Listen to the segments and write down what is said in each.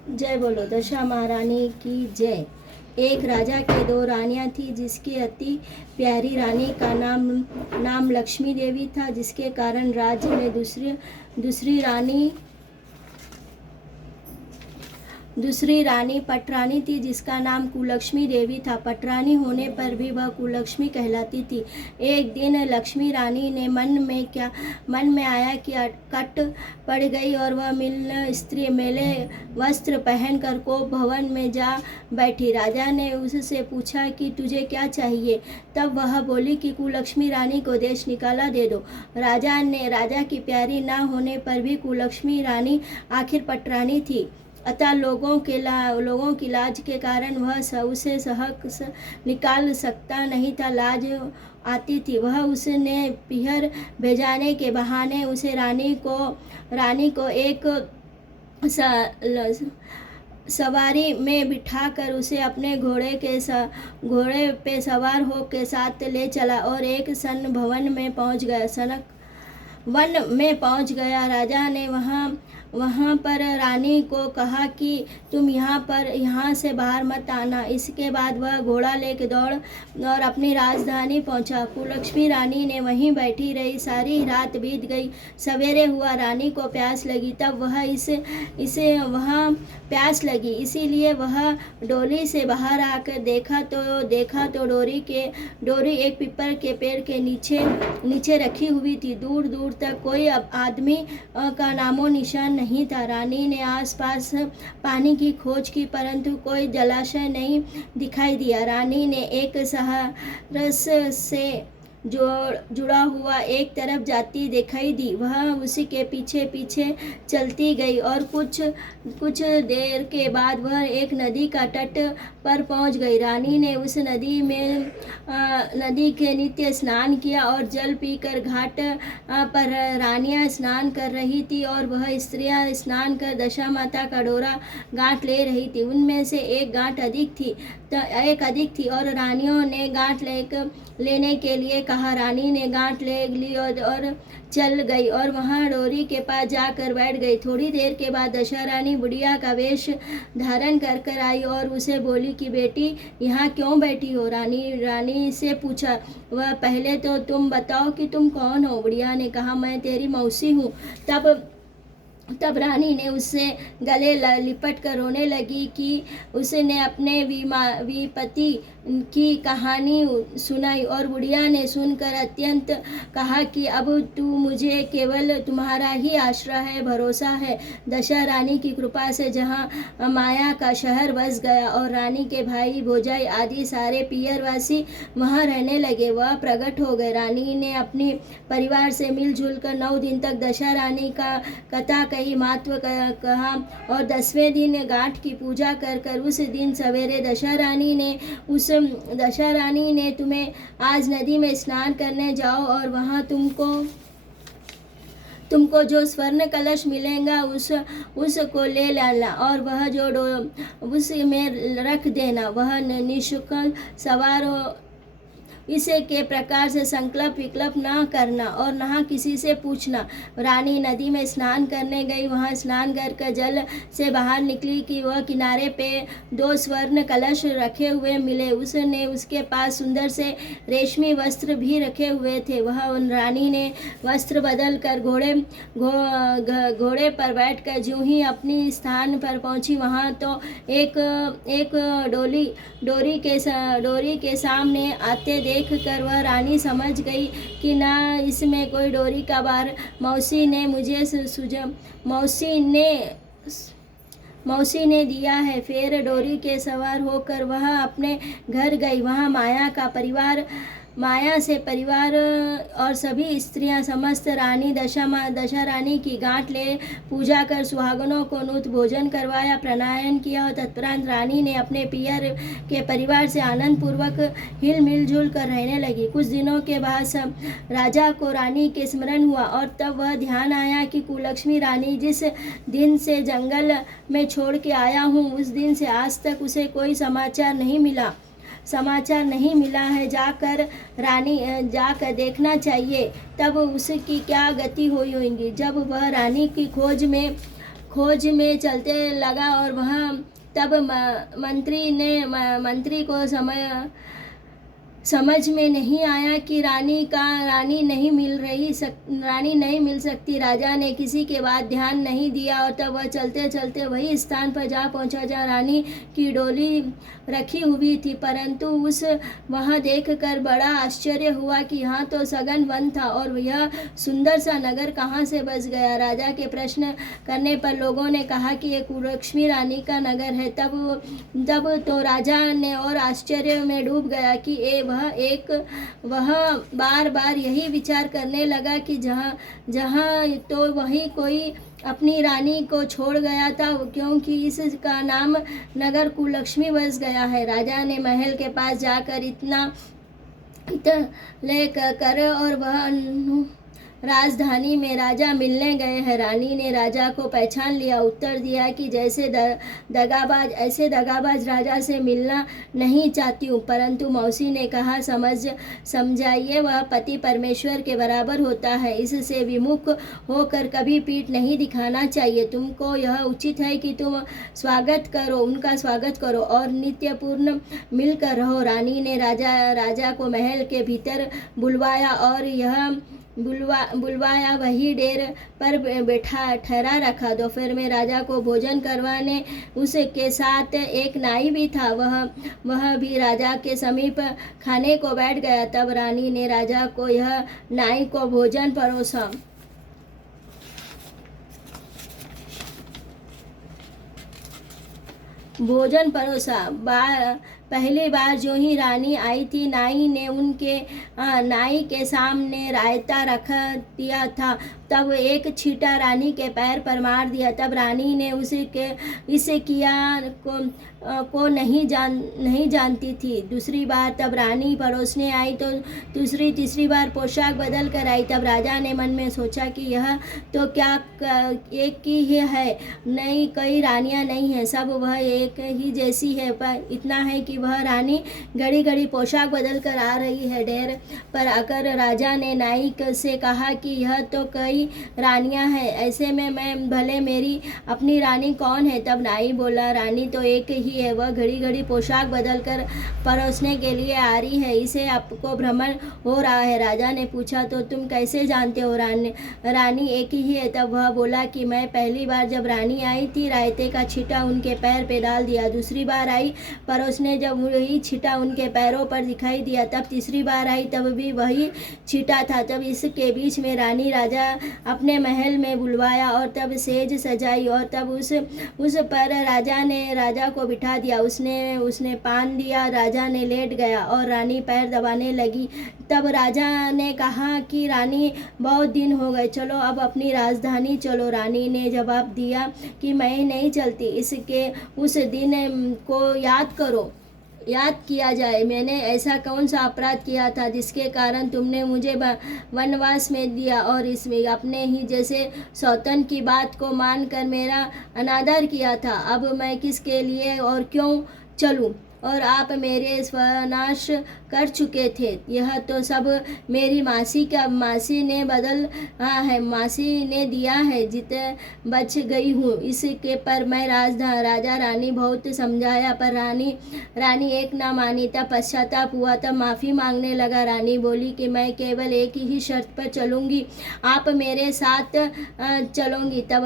जय बोलो दशा महारानी की जय। एक राजा के दो रानियां थी, जिसकी अति प्यारी रानी का नाम लक्ष्मी देवी था, जिसके कारण राज्य में दूसरी रानी पटरानी थी, जिसका नाम कुलक्ष्मी देवी था। पटरानी होने पर भी वह कुलक्ष्मी कहलाती थी। एक दिन लक्ष्मी रानी ने मन में आया कि कट पड़ गई और वह स्त्री मेले वस्त्र पहनकर कोप भवन में जा बैठी। राजा ने उससे पूछा कि तुझे क्या चाहिए। तब वह बोली कि कुलक्ष्मी रानी को देश निकाला दे दो। राजा की प्यारी ना होने पर भी कुलक्ष्मी रानी आखिर पटरानी थी, अतः लोगों की लाज के कारण वह उसे निकाल सकता नहीं था। लाज आती थी। वह उसने पीहर भेजाने के बहाने उसे रानी को एक सवारी में बिठाकर उसे अपने घोड़े पे सवार हो के साथ ले चला और एक वन में पहुंच गया। राजा ने वहाँ पर रानी को कहा कि तुम यहाँ से बाहर मत आना। इसके बाद वह घोड़ा लेकर दौड़ और अपनी राजधानी पहुँचा। कुलक्ष्मी रानी ने वहीं बैठी रही। सारी रात बीत गई। सवेरे हुआ, रानी को प्यास लगी। तब वहाँ प्यास लगी, इसीलिए वह डोली से बाहर आकर देखा तो डोरी एक पीपल के पेड़ के नीचे रखी हुई थी। दूर दूर तक कोई आदमी का नामो निशान नहीं था। रानी ने आसपास पानी की खोज की, परंतु कोई जलाशय नहीं दिखाई दिया। रानी ने एक साहस से जुड़ा हुआ एक तरफ जाती दिखाई दी। वह उसी के पीछे पीछे चलती गई और कुछ देर के बाद वह एक नदी का तट पर पहुंच गई। रानी ने उस नदी के नित्य स्नान किया और जल पीकर घाट पर रानियां स्नान कर रही थी और वह स्त्रियां स्नान कर दशा माता का डोरा गांठ ले रही थी। उनमें से एक गांठ अधिक थी और रानियों ने गांठ लेने के लिए कहा। रानी ने गांठ ले ली और चल गई और वहां डोरी के पास जाकर बैठ गई। थोड़ी देर के बाद दशा रानी बुढ़िया का वेश धारण कर आई और उसे बोली कि बेटी, यहाँ क्यों बैठी हो। रानी से पूछा। वह पहले तो तुम बताओ कि तुम कौन हो। बुढ़िया ने कहा, मैं तेरी मौसी हूँ। तब रानी ने उससे गले लिपट कर रोने लगी कि उसने अपने विपति की कहानी सुनाई और बुढ़िया ने सुनकर अत्यंत कहा कि अब तू मुझे केवल तुम्हारा ही आश्रय है, भरोसा है। दशा रानी की कृपा से जहाँ माया का शहर बस गया और रानी के भाई भौजाई आदि सारे पियरवासी वहाँ रहने लगे। वह प्रकट हो गए। रानी ने अपने परिवार से मिलजुल कर 9 दिन तक दशा रानी का कथा कही, महत्व कहा और 10वें दिन गांठ की पूजा कर उस दिन सवेरे दशा रानी ने तुम्हें आज नदी में स्नान करने जाओ और वहाँ तुमको जो स्वर्ण कलश मिलेगा उसको ले लाना और वह उस में रख देना। वह निःशुल्क सवार हो। इसे के प्रकार से संकल्प विकल्प न करना और न किसी से पूछना। रानी नदी में स्नान करने गई। वहाँ स्नान कर जल से बाहर निकली कि वह किनारे पे 2 स्वर्ण कलश रखे हुए मिले। उसके पास सुंदर से रेशमी वस्त्र भी रखे हुए थे। वह रानी ने वस्त्र बदल कर घोड़े पर बैठकर ज्यों ही अपनी स्थान पर पहुंची, वहाँ तो एक डोरी के सामने आते देख कर वह रानी समझ गई कि ना इसमें कोई डोरी का बार। मौसी ने दिया है। फिर डोरी के सवार होकर वह अपने घर गई। वहाँ माया से परिवार और सभी स्त्रियां समस्त रानी दशा रानी की गांठ ले पूजा कर सुहागनों को नूत भोजन करवाया, प्रणायन किया और तत्परांत रानी ने अपने पियर के परिवार से आनंद पूर्वक मिलजुल कर रहने लगी। कुछ दिनों के बाद राजा को रानी के स्मरण हुआ और तब वह ध्यान आया कि कुलक्ष्मी रानी जिस दिन से जंगल में छोड़ के आया हूँ, उस दिन से आज तक उसे कोई समाचार नहीं मिला है। जाकर देखना चाहिए, तब उसकी क्या गति हुई होगी। जब वह रानी की खोज में खोज में चलते लगा और वह तब मंत्री को समझ में नहीं आया कि रानी नहीं मिल सकती। राजा ने किसी के बात ध्यान नहीं दिया और तब वह चलते चलते वही स्थान पर जा पहुंचा जहाँ रानी की डोली रखी हुई थी, परंतु वहाँ देखकर बड़ा आश्चर्य हुआ कि यहाँ तो सघन वन था और यह सुंदर सा नगर कहाँ से बस गया। राजा के प्रश्न करने पर लोगों ने कहा कि ये कुलक्ष्मी रानी का नगर है। तब तो राजा ने और आश्चर्य में डूब गया कि वह बार बार यही विचार करने लगा कि जहाँ तो वही कोई अपनी रानी को छोड़ गया था, क्योंकि इसका नाम नगर कुलक्ष्मी बस गया है। राजा ने महल के पास जाकर इतना ले कर और वह राजधानी में राजा मिलने गए हैं। रानी ने राजा को पहचान लिया, उत्तर दिया कि जैसे दगाबाज राजा से मिलना नहीं चाहती हूँ। परंतु मौसी ने कहा, समझाइए, वह पति परमेश्वर के बराबर होता है, इससे विमुख होकर कभी पीठ नहीं दिखाना चाहिए। तुमको यह उचित है कि तुम उनका स्वागत करो और नित्यपूर्ण मिलकर रहो। रानी ने राजा को महल के भीतर बुलवाया और वही डेर पर बैठा ठहरा रखा। दोपहर में राजा को भोजन करवाने उसके साथ एक नाई भी था। वह भी राजा के समीप खाने को बैठ गया। तब रानी ने राजा को यह नाई को भोजन परोसा। पहली बार जो ही रानी आई थी, नाई के सामने रायता रख दिया था। तब एक छींटा रानी के पैर पर मार दिया। तब रानी ने इसे किया को नहीं जानती थी। दूसरी बार तब रानी परोसने आई तो तीसरी बार पोशाक बदल कर आई। तब राजा ने मन में सोचा कि यह तो क्या एक ही है, नहीं कई रानियां नहीं है, सब वह एक ही जैसी है। पर इतना है कि वह रानी घड़ी घड़ी पोशाक बदल कर आ रही है। डेर पर आकर राजा ने नाई से कहा कि यह तो कई रानियां हैं, ऐसे में मैं भले मेरी अपनी रानी कौन है। तब नाई बोला, रानी तो एक ही है, वह घड़ी घड़ी पोशाक बदल कर परोसने के लिए आ रही है, इसे आपको भ्रमण हो रहा है। राजा ने पूछा, तो तुम कैसे जानते हो रानी एक ही है। तब वह बोला कि मैं पहली बार जब रानी आई थी, रायते का छींटा उनके पैर पे डाल दिया। दूसरी बार आई परोसने, जब वही छींटा उनके पैरों पर दिखाई दिया। तब तीसरी बार आई, तब भी वही छींटा था। तब इसके बीच में रानी राजा अपने महल में बुलवाया और तब सेज सजाई और तब उस पर राजा को बिठा दिया। उसने पान दिया, राजा ने लेट गया और रानी पैर दबाने लगी। तब राजा ने कहा कि रानी, बहुत दिन हो गए, चलो अब अपनी राजधानी चलो। रानी ने जवाब दिया कि मैं नहीं चलती, इसके उस दिन को याद किया जाए। मैंने ऐसा कौन सा अपराध किया था जिसके कारण तुमने मुझे वनवास में दिया और इसमें अपने ही जैसे सौतन की बात को मानकर मेरा अनादर किया था। अब मैं किसके लिए और क्यों चलूं? और आप मेरे स्वनाश कर चुके थे। यह तो सब मेरी मासी ने दिया है, जिते बच गई हूँ। इसके पर मैं राजा रानी बहुत समझाया, पर रानी एक ना मानी। तब पश्चाताप हुआ, तब माफ़ी मांगने लगा। रानी बोली कि मैं केवल एक ही शर्त पर चलूँगी, आप मेरे साथ चलोगी। तब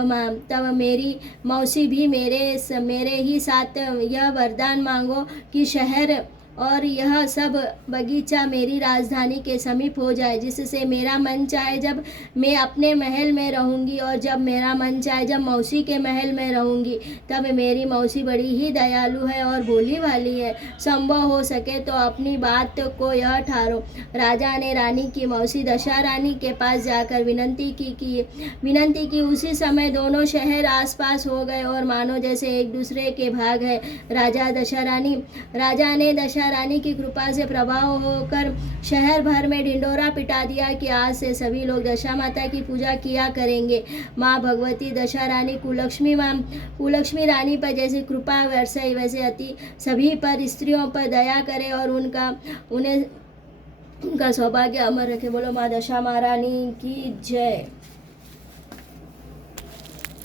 मेरी मौसी भी मेरे ही साथ यह वरदान मांगो कि शहर और यह सब बगीचा मेरी राजधानी के समीप हो जाए, जिससे मेरा मन चाहे जब मैं अपने महल में रहूँगी और जब मेरा मन चाहे जब मौसी के महल में रहूँगी। तब मेरी मौसी बड़ी ही दयालु है और भोली भाली है, संभव हो सके तो अपनी बात को यह ठारो। राजा ने रानी की मौसी दशा रानी के पास जाकर विनती की। उसी समय दोनों शहर आसपास हो गए और मानो जैसे एक दूसरे के भाग है। राजा ने दशा रानी की कृपा से प्रभाव होकर शहर भर में ढिंडोरा पिटा दिया कि आज से सभी लोग दशा माता की पूजा किया करेंगे। माँ भगवती दशा रानी कुलक्ष्मी रानी पर जैसे कृपा बरसाई, वैसे अति सभी पर स्त्रियों पर दया करे और उनका सौभाग्य अमर रखे। बोलो माँ दशा महारानी की जय।